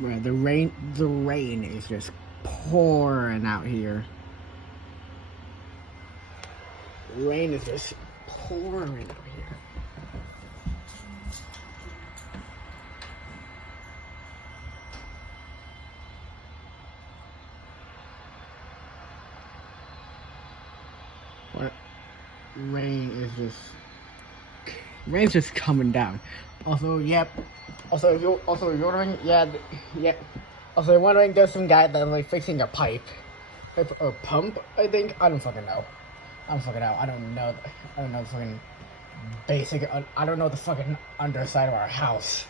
Right, the rain is just pouring out here. Rain is just pouring out here. What? Rain's just coming down. Also, yep. Also, you're wondering, yeah. Also, you're wondering, there's some guy that's like fixing a pipe or pump. I think I don't fucking know. I don't know. I don't know the fucking basic. I don't know the fucking underside of our house.